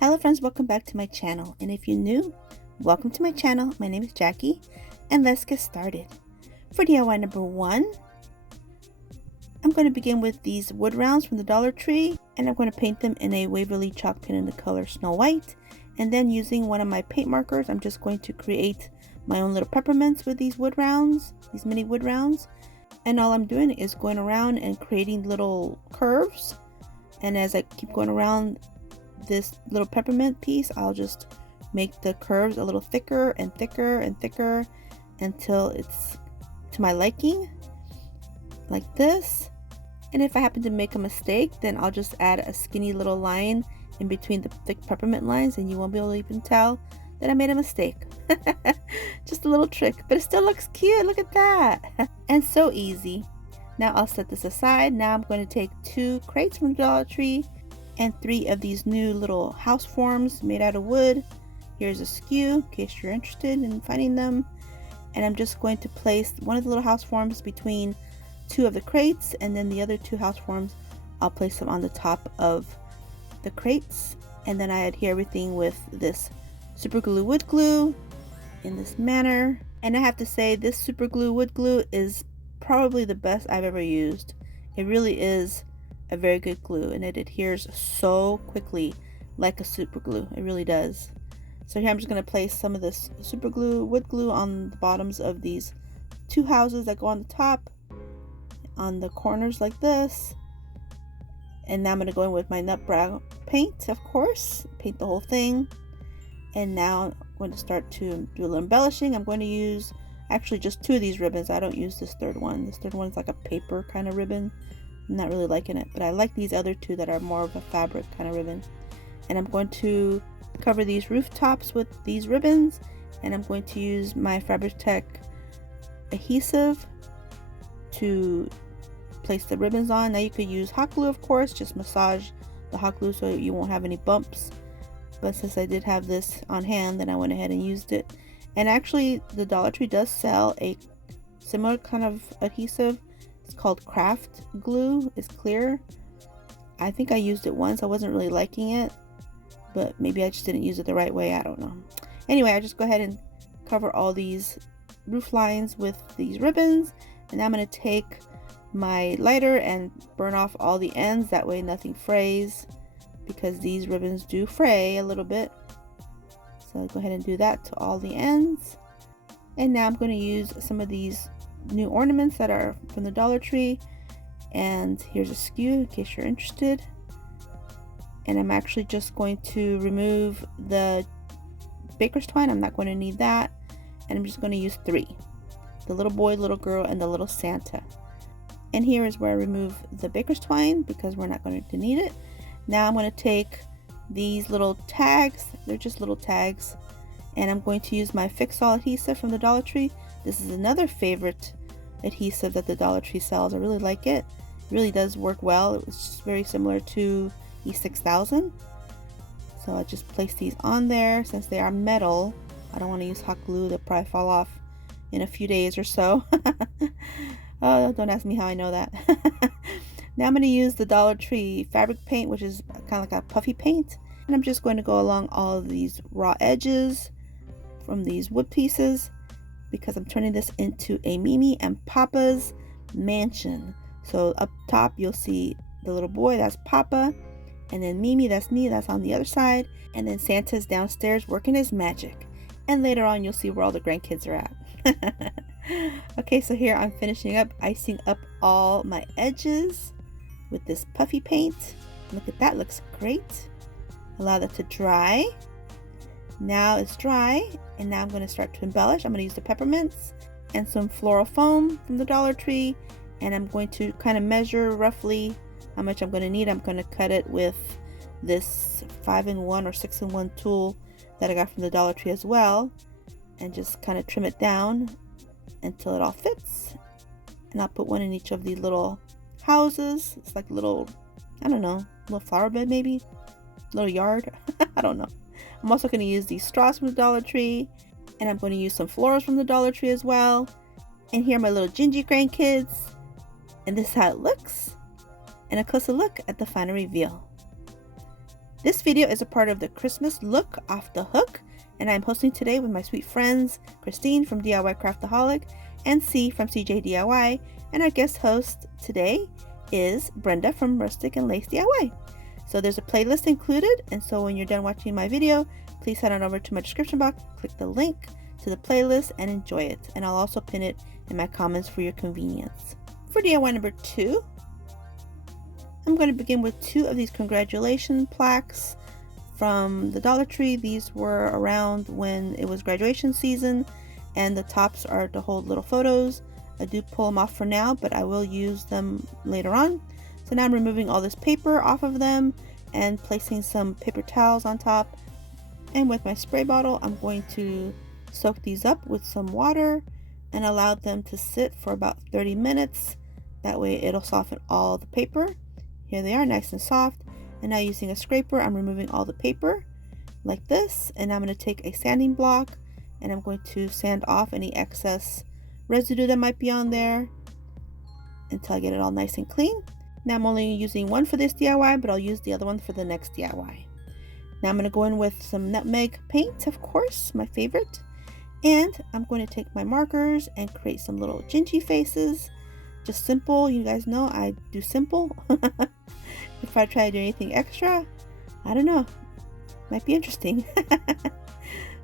Hello friends, welcome back to my channel, and if you're new, welcome to my channel. My name is Jackie and let's get started. For DIY number 1, I'm going to begin with these wood rounds from the Dollar Tree, and I'm going to paint them in a Waverly chalk pen in the color Snow White, and then using one of my paint markers I'm just going to create my own little peppermints with these wood rounds, these mini wood rounds. And all I'm doing is going around and creating little curves, and as I keep going around this little peppermint piece, I'll just make the curves a little thicker and thicker and thicker until it's to my liking, like this. And if I happen to make a mistake, then I'll just add a skinny little line in between the thick peppermint lines, and you won't be able to even tell that I made a mistake. Just a little trick, but it still looks cute. Look at that. And so easy. Now I'll set this aside. Now I'm going to take 2 crates from the Dollar Tree and 3 of these new little house forms made out of wood. Here's a skew in case you're interested in finding them. And I'm just going to place one of the little house forms between 2 of the crates, and then the other 2 house forms I'll place them on the top of the crates. And then I adhere everything with this super glue wood glue in this manner. And I have to say, this super glue wood glue is probably the best I've ever used. It really is a very good glue, and it adheres so quickly like a super glue. It really does. So here I'm just going to place some of this super glue wood glue on the bottoms of these 2 houses that go on the top, on the corners like this. And now I'm going to go in with my nut brown paint, of course, paint the whole thing. And now I'm going to start to do a little embellishing. I'm going to use actually just 2 of these ribbons. I don't use this third one. This third one is like a paper kind of ribbon. I'm not really liking it, but I like these other 2 that are more of a fabric kind of ribbon. And I'm going to cover these rooftops with these ribbons, and I'm going to use my Fabri-Tac adhesive to place the ribbons on. Now you could use hot glue, of course, just massage the hot glue so you won't have any bumps. But since I did have this on hand, then I went ahead and used it. And actually the Dollar Tree does sell a similar kind of adhesive. It's called craft glue. It's clear. I think I used it once. I wasn't really liking it, but maybe I just didn't use it the right way. I don't know. Anyway, I just go ahead and cover all these roof lines with these ribbons, and I'm going to take my lighter and burn off all the ends. That way nothing frays, because these ribbons do fray a little bit. So I'll go ahead and do that to all the ends. And now I'm going to use some of these new ornaments that are from the Dollar Tree, and here's a skew in case you're interested. And I'm actually just going to remove the baker's twine. I'm not going to need that, and I'm just going to use 3: the little boy, little girl, and the little Santa. And here is where I remove the baker's twine because we're not going to need it. Now I'm going to take these little tags. They're just little tags, and I'm going to use my Fix-All adhesive from the Dollar Tree. This is another favorite adhesive that the Dollar Tree sells. I really like it. It really does work well. It's just very similar to E6000. So I just place these on there. Since they are metal, I don't want to use hot glue. They'll probably fall off in a few days or so. Oh, don't ask me how I know that. Now I'm going to use the Dollar Tree fabric paint, which is kind of like a puffy paint. And I'm just going to go along all of these raw edges from these wood pieces, because I'm turning this into a Mimi and Papa's mansion. So up top you'll see the little boy, that's Papa, and then Mimi, that's me, that's on the other side, and then Santa's downstairs working his magic. And later on you'll see where all the grandkids are at. Okay, so here I'm finishing up icing up all my edges with this puffy paint. Look at that, looks great. Allow that to dry. Now it's dry, and now I'm going to start to embellish. I'm going to use the peppermints and some floral foam from the Dollar Tree, and I'm going to kind of measure roughly how much I'm going to need. I'm going to cut it with this 5-in-1 or 6-in-1 tool that I got from the Dollar Tree as well, and just kind of trim it down until it all fits. And I'll put one in each of these little houses. It's like a little, I don't know, little flower bed maybe, little yard. I don't know. I'm also going to use these straws from the Dollar Tree, and I'm going to use some florals from the Dollar Tree as well. And here are my little Gingy grandkids, and this is how it looks, and a closer look at the final reveal. This video is a part of the Christmas Look Off the Hook, and I'm hosting today with my sweet friends Christine from DIY Craftaholic and C from CJ DIY, and our guest host today is Brenda from Rustic and Lace DIY. So there's a playlist included, and so when you're done watching my video, please head on over to my description box, click the link to the playlist and enjoy it, and I'll also pin it in my comments for your convenience. For DIY number 2, I'm going to begin with 2 of these congratulation plaques from the Dollar Tree. These were around when it was graduation season, and the tops are to hold little photos. I do pull them off for now, but I will use them later on. So now I'm removing all this paper off of them and placing some paper towels on top. And with my spray bottle, I'm going to soak these up with some water and allow them to sit for about 30 minutes. That way it'll soften all the paper. Here they are, nice and soft. And now using a scraper, I'm removing all the paper like this. And I'm going to take a sanding block and I'm going to sand off any excess residue that might be on there until I get it all nice and clean. Now I'm only using one for this DIY, but I'll use the other one for the next DIY. Now I'm going to go in with some nutmeg paint, of course, my favorite. And I'm going to take my markers and create some little gingy faces. Just simple, you guys know I do simple. If I try to do anything extra, I don't know, might be interesting.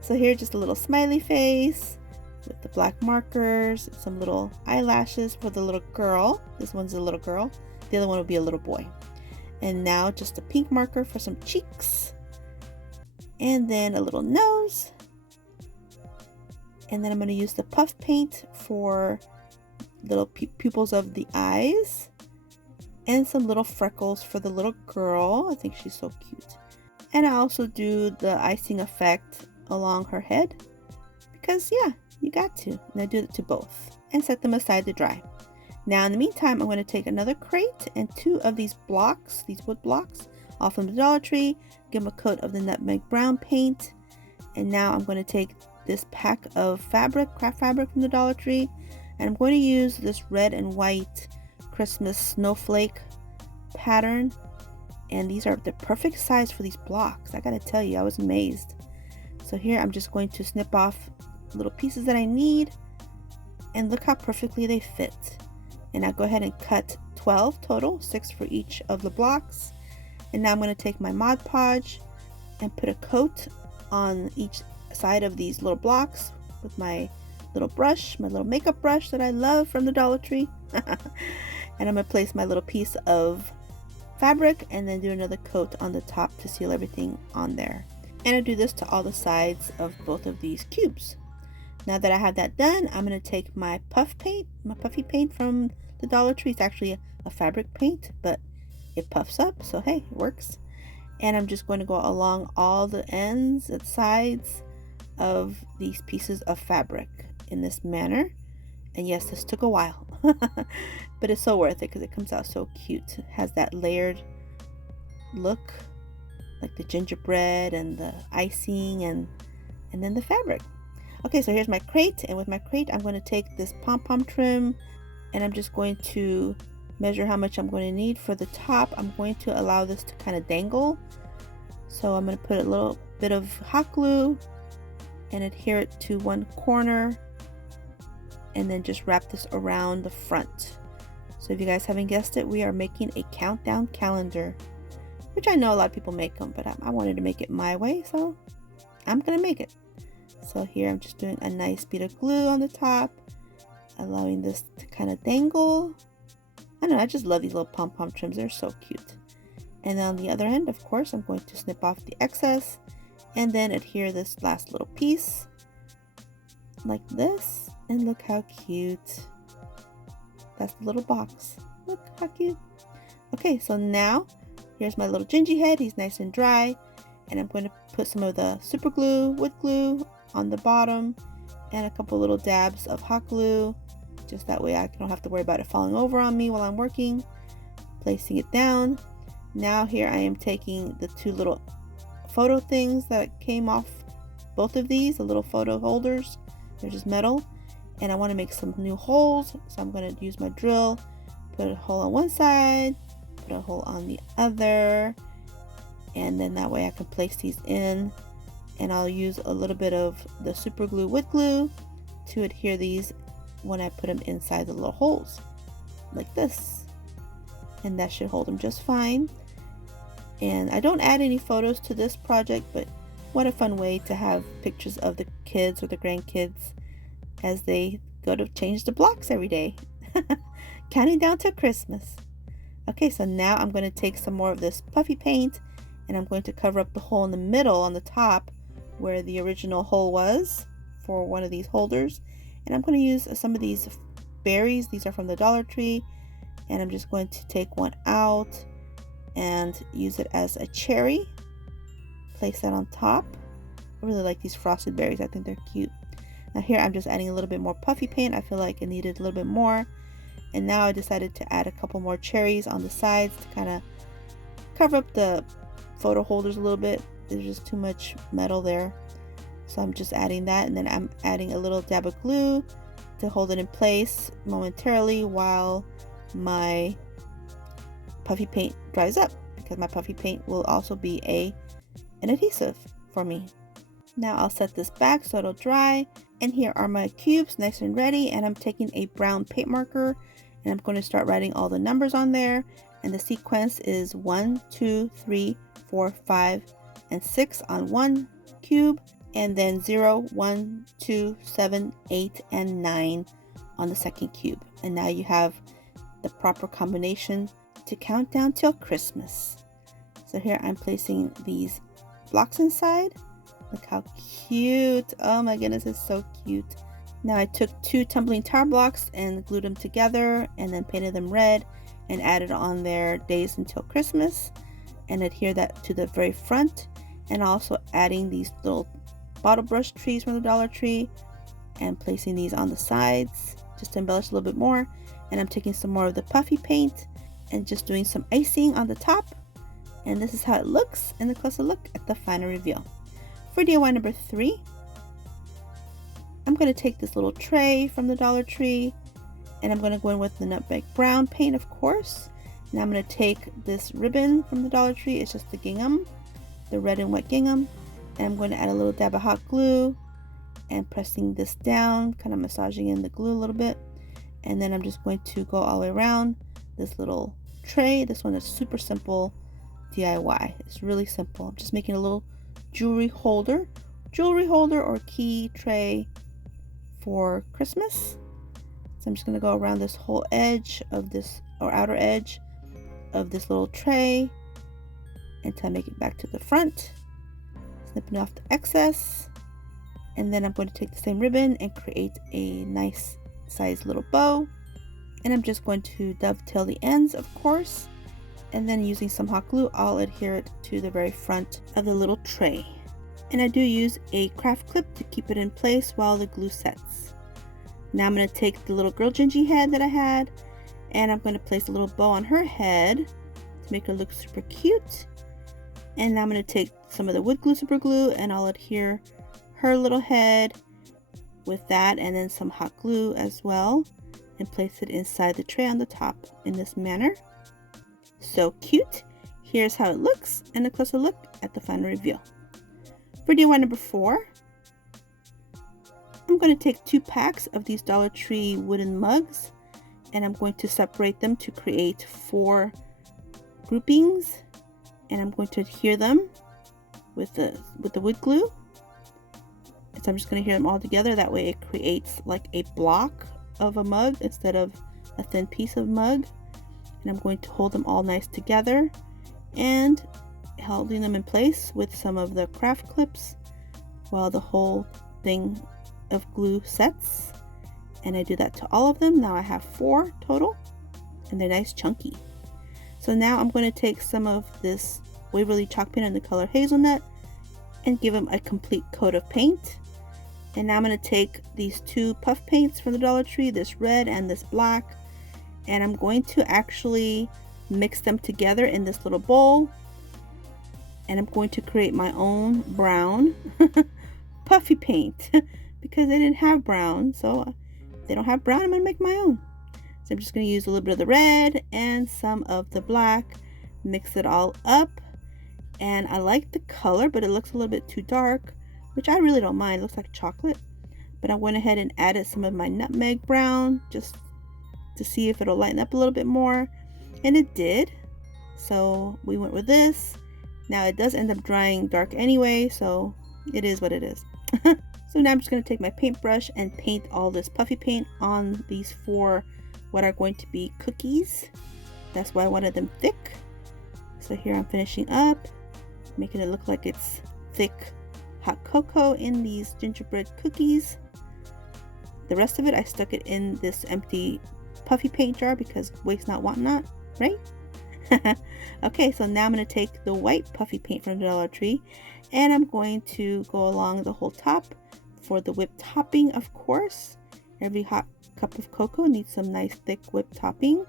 So here, just a little smiley face with the black markers, some little eyelashes for the little girl. This one's a little girl, the other one will be a little boy. And now just a pink marker for some cheeks, and then a little nose. And then I'm going to use the puff paint for little pupils of the eyes, and some little freckles for the little girl. I think she's so cute. And I also do the icing effect along her head because yeah, you got to. And I do it to both and set them aside to dry. Now in the meantime, I'm going to take another crate and 2 of these blocks, these wood blocks off from the Dollar Tree, give them a coat of the nutmeg brown paint. And now I'm going to take this pack of fabric, craft fabric from the Dollar Tree, and I'm going to use this red and white Christmas snowflake pattern, and these are the perfect size for these blocks. I gotta tell you, I was amazed. So here I'm just going to snip off little pieces that I need, and look how perfectly they fit. And I'll go ahead and cut 12 total, 6 for each of the blocks. And now I'm going to take my Mod Podge and put a coat on each side of these little blocks with my little brush, my little makeup brush that I love from the Dollar Tree. And I'm going to place my little piece of fabric and then do another coat on the top to seal everything on there. And I do this to all the sides of both of these cubes. Now that I have that done, I'm going to take my puff paint, my puffy paint from the Dollar Tree. It's actually a fabric paint, but it puffs up, so hey, it works. And I'm just going to go along all the ends and sides of these pieces of fabric in this manner. And yes, this took a while, but it's so worth it because it comes out so cute. It has that layered look, like the gingerbread and the icing and then the fabric. Okay, so here's my crate, and with my crate I'm going to take this pom-pom trim and I'm just going to measure how much I'm going to need for the top. I'm going to allow this to kind of dangle, so I'm going to put a little bit of hot glue and adhere it to one corner, and then just wrap this around the front. So if you guys haven't guessed it, we are making a countdown calendar, which I know a lot of people make them, but I wanted to make it my way, so I'm gonna make it. So here I'm just doing a nice bead of glue on the top, allowing this to kind of dangle. I don't know, I just love these little pom-pom trims, they're so cute. And then on the other end, of course, I'm going to snip off the excess and then adhere this last little piece like this. And look how cute. That's the little box. Look how cute. Okay, so now here's my little Gingy head. He's nice and dry. And I'm going to put some of the super glue, wood glue on the bottom and a couple little dabs of hot glue. Just that way I don't have to worry about it falling over on me while I'm working. Placing it down. Now here I am taking the 2 little photo things that came off both of these, the little photo holders. They're just metal. And I want to make some new holes, so I'm going to use my drill, put a hole on one side, put a hole on the other, and then that way I can place these in, and I'll use a little bit of the super glue wood glue to adhere these when I put them inside the little holes like this, and that should hold them just fine. And I don't add any photos to this project, but what a fun way to have pictures of the kids or the grandkids as they go to change the blocks every day. Counting down to Christmas. Okay, so now I'm going to take some more of this puffy paint, and I'm going to cover up the hole in the middle on the top where the original hole was for one of these holders. And I'm going to use some of these berries. These are from the Dollar Tree, and I'm just going to take one out and use it as a cherry. Place that on top. I really like these frosted berries. I think they're cute. Now here I'm just adding a little bit more puffy paint. I feel like it needed a little bit more. And now I decided to add a couple more cherries on the sides to kind of cover up the photo holders a little bit. There's just too much metal there. So I'm just adding that, and then I'm adding a little dab of glue to hold it in place momentarily while my puffy paint dries up, because my puffy paint will also be an adhesive for me. Now I'll set this back so it'll dry, and here are my cubes nice and ready, and I'm taking a brown paint marker and I'm going to start writing all the numbers on there, and the sequence is 1, 2, 3, 4, 5, and 6 on one cube, and then 0, 1, 2, 7, 8, and 9 on the second cube. And now you have the proper combination to count down till Christmas. So here I'm placing these blocks inside. Look how cute. Oh my goodness, it's so cute. Now I took 2 tumbling tower blocks and glued them together, and then painted them red and added on their days until Christmas, and adhere that to the very front, and also adding these little bottle brush trees from the Dollar Tree and placing these on the sides just to embellish a little bit more. And I'm taking some more of the puffy paint and just doing some icing on the top, and this is how it looks in the closer look at the final reveal. For DIY number 3, I'm going to take this little tray from the Dollar Tree, and I'm going to go in with the nutmeg brown paint, of course. Now I'm going to take this ribbon from the Dollar Tree. It's just the gingham, the red and white gingham, and I'm going to add a little dab of hot glue and pressing this down, kind of massaging in the glue a little bit. And then I'm just going to go all the way around this little tray. This one is super simple DIY. It's really simple. I'm just making a little jewelry holder or key tray for Christmas. So I'm just going to go around this whole edge of this, or outer edge of this little tray, until I make it back to the front, snipping off the excess. And then I'm going to take the same ribbon and create a nice size little bow, and I'm just going to dovetail the ends, of course, and then using some hot glue I'll adhere it to the very front of the little tray. And I do use a craft clip to keep it in place while the glue sets. Now I'm going to take the little girl Gingy head that I had, and I'm going to place a little bow on her head to make her look super cute. And now I'm going to take some of the wood glue super glue, and I'll adhere her little head with that, and then some hot glue as well, and place it inside the tray on the top in this manner. So cute. Here's how it looks, and a closer look at the final reveal. For DIY number 4, I'm going to take 2 packs of these Dollar Tree wooden mugs, and I'm going to separate them to create 4 groupings, and I'm going to adhere them with the wood glue. So I'm just going to adhere them all together. That way it creates like a block of a mug instead of a thin piece of mug. And I'm going to hold them all nice together and holding them in place with some of the craft clips while the whole thing of glue sets. And I do that to all of them. Now I have 4 total, and they're nice chunky. So now I'm going to take some of this Waverly chalk paint in the color hazelnut and give them a complete coat of paint. And now I'm going to take these 2 puff paints from the Dollar Tree, this red and this black, and I'm going to actually mix them together in this little bowl, and I'm going to create my own brown puffy paint because they didn't have brown. So if they don't have brown, I'm going to make my own. So I'm just going to use a little bit of the red and some of the black, mix it all up, and I like the color, but it looks a little bit too dark, which I really don't mind. It looks like chocolate, but I went ahead and added some of my nutmeg brown just to see if it'll lighten up a little bit more, and it did. So we went with this. Now it does end up drying dark anyway, so it is what it is. So now I'm just going to take my paintbrush and paint all this puffy paint on these 4 what are going to be cookies. That's why I wanted them thick. So here I'm finishing up, making it look like it's thick hot cocoa in these gingerbread cookies. The rest of it, I stuck it in this empty puffy paint jar because waste not, want not, right? Okay, so now I'm going to take the white puffy paint from the Dollar Tree, and I'm going to go along the whole top for the whipped topping, of course. Every hot cup of cocoa needs some nice thick whipped topping.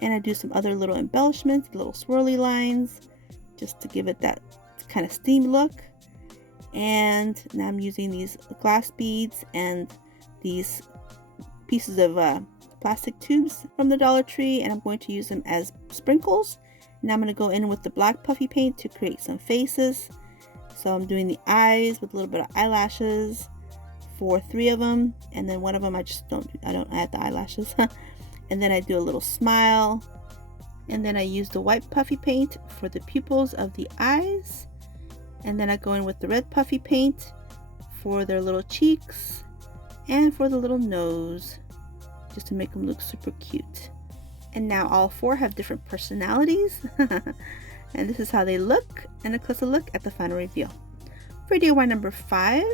And I do some other little embellishments, little swirly lines, just to give it that kind of steam look. And now I'm using these glass beads and these pieces of plastic tubes from the Dollar Tree, and I'm going to use them as sprinkles. Now I'm going to go in with the black puffy paint to create some faces. So I'm doing the eyes with a little bit of eyelashes for 3 of them, and then one of them I don't add the eyelashes. And then I do a little smile, and then I use the white puffy paint for the pupils of the eyes, and then I go in with the red puffy paint for their little cheeks and for the little nose, just to make them look super cute. And now all 4 have different personalities. And this is how they look, and a closer look at the final reveal. For DIY number 5,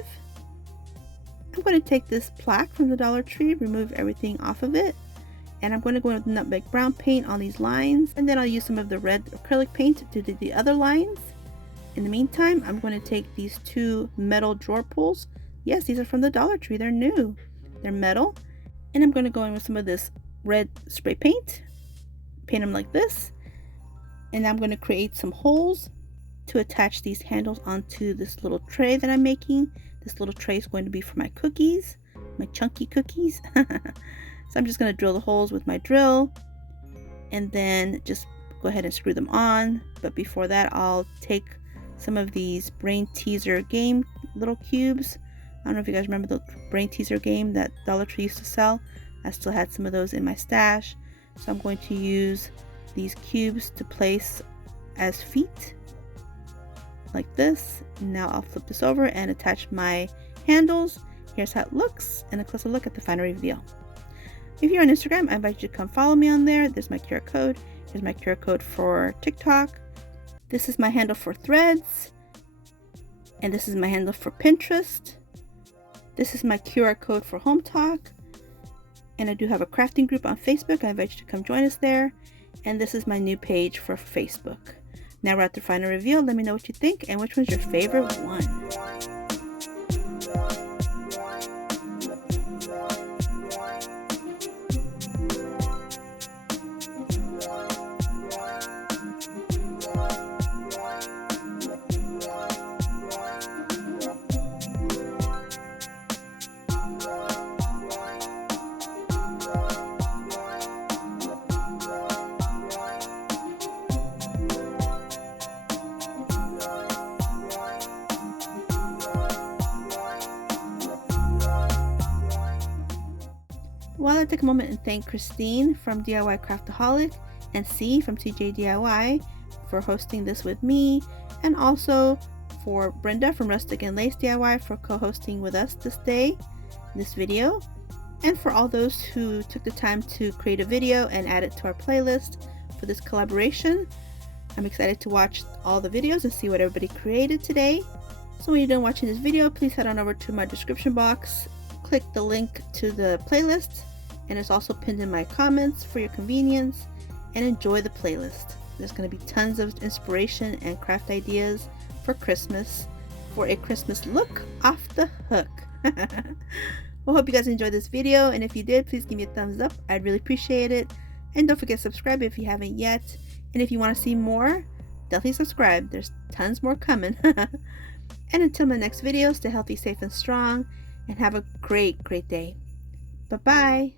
I'm going to take this plaque from the Dollar Tree, remove everything off of it, and I'm going to go in with nutmeg brown paint on these lines, and then I'll use some of the red acrylic paint to do the other lines. In the meantime, I'm going to take these 2 metal drawer pulls. Yes, these are from the Dollar Tree. They're new. They're metal. And I'm going to go in with some of this red spray paint, paint them like this, and I'm going to create some holes to attach these handles onto this little tray that I'm making. This little tray is going to be for my cookies, my chunky cookies. So I'm just going to drill the holes with my drill, and then just go ahead and screw them on. But before that, I'll take some of these brain teaser game little cubes. I don't know if you guys remember the brain teaser game that Dollar Tree used to sell. I still had some of those in my stash. So I'm going to use these cubes to place as feet like this. Now I'll flip this over and attach my handles. Here's how it looks, and a closer look at the final reveal. If you're on Instagram, I invite you to come follow me on there. There's my QR code. Here's my QR code for TikTok. This is my handle for Threads. And this is my handle for Pinterest. This is my QR code for Hometalk. And I do have a crafting group on Facebook. I invite you to come join us there. And this is my new page for Facebook. Now we're at the final reveal. Let me know what you think and which one's your favorite one. While I take a moment and thank Christine from DIY Craftaholic and C from TJ DIY for hosting this with me, and also for Brenda from Rustic and Lace DIY for co-hosting with us this video, and for all those who took the time to create a video and add it to our playlist for this collaboration. I'm excited to watch all the videos and see what everybody created today. So when you're done watching this video, please head on over to my description box, click the link to the playlist, and it's also pinned in my comments for your convenience, and enjoy the playlist. There's going to be tons of inspiration and craft ideas for Christmas, for a Christmas look off the hook. Well, hope you guys enjoyed this video, and if you did, please give me a thumbs up. I'd really appreciate it. And don't forget to subscribe if you haven't yet. And if you want to see more, definitely subscribe. There's tons more coming. And until my next video, stay healthy, safe, and strong, and have a great day. Bye-bye.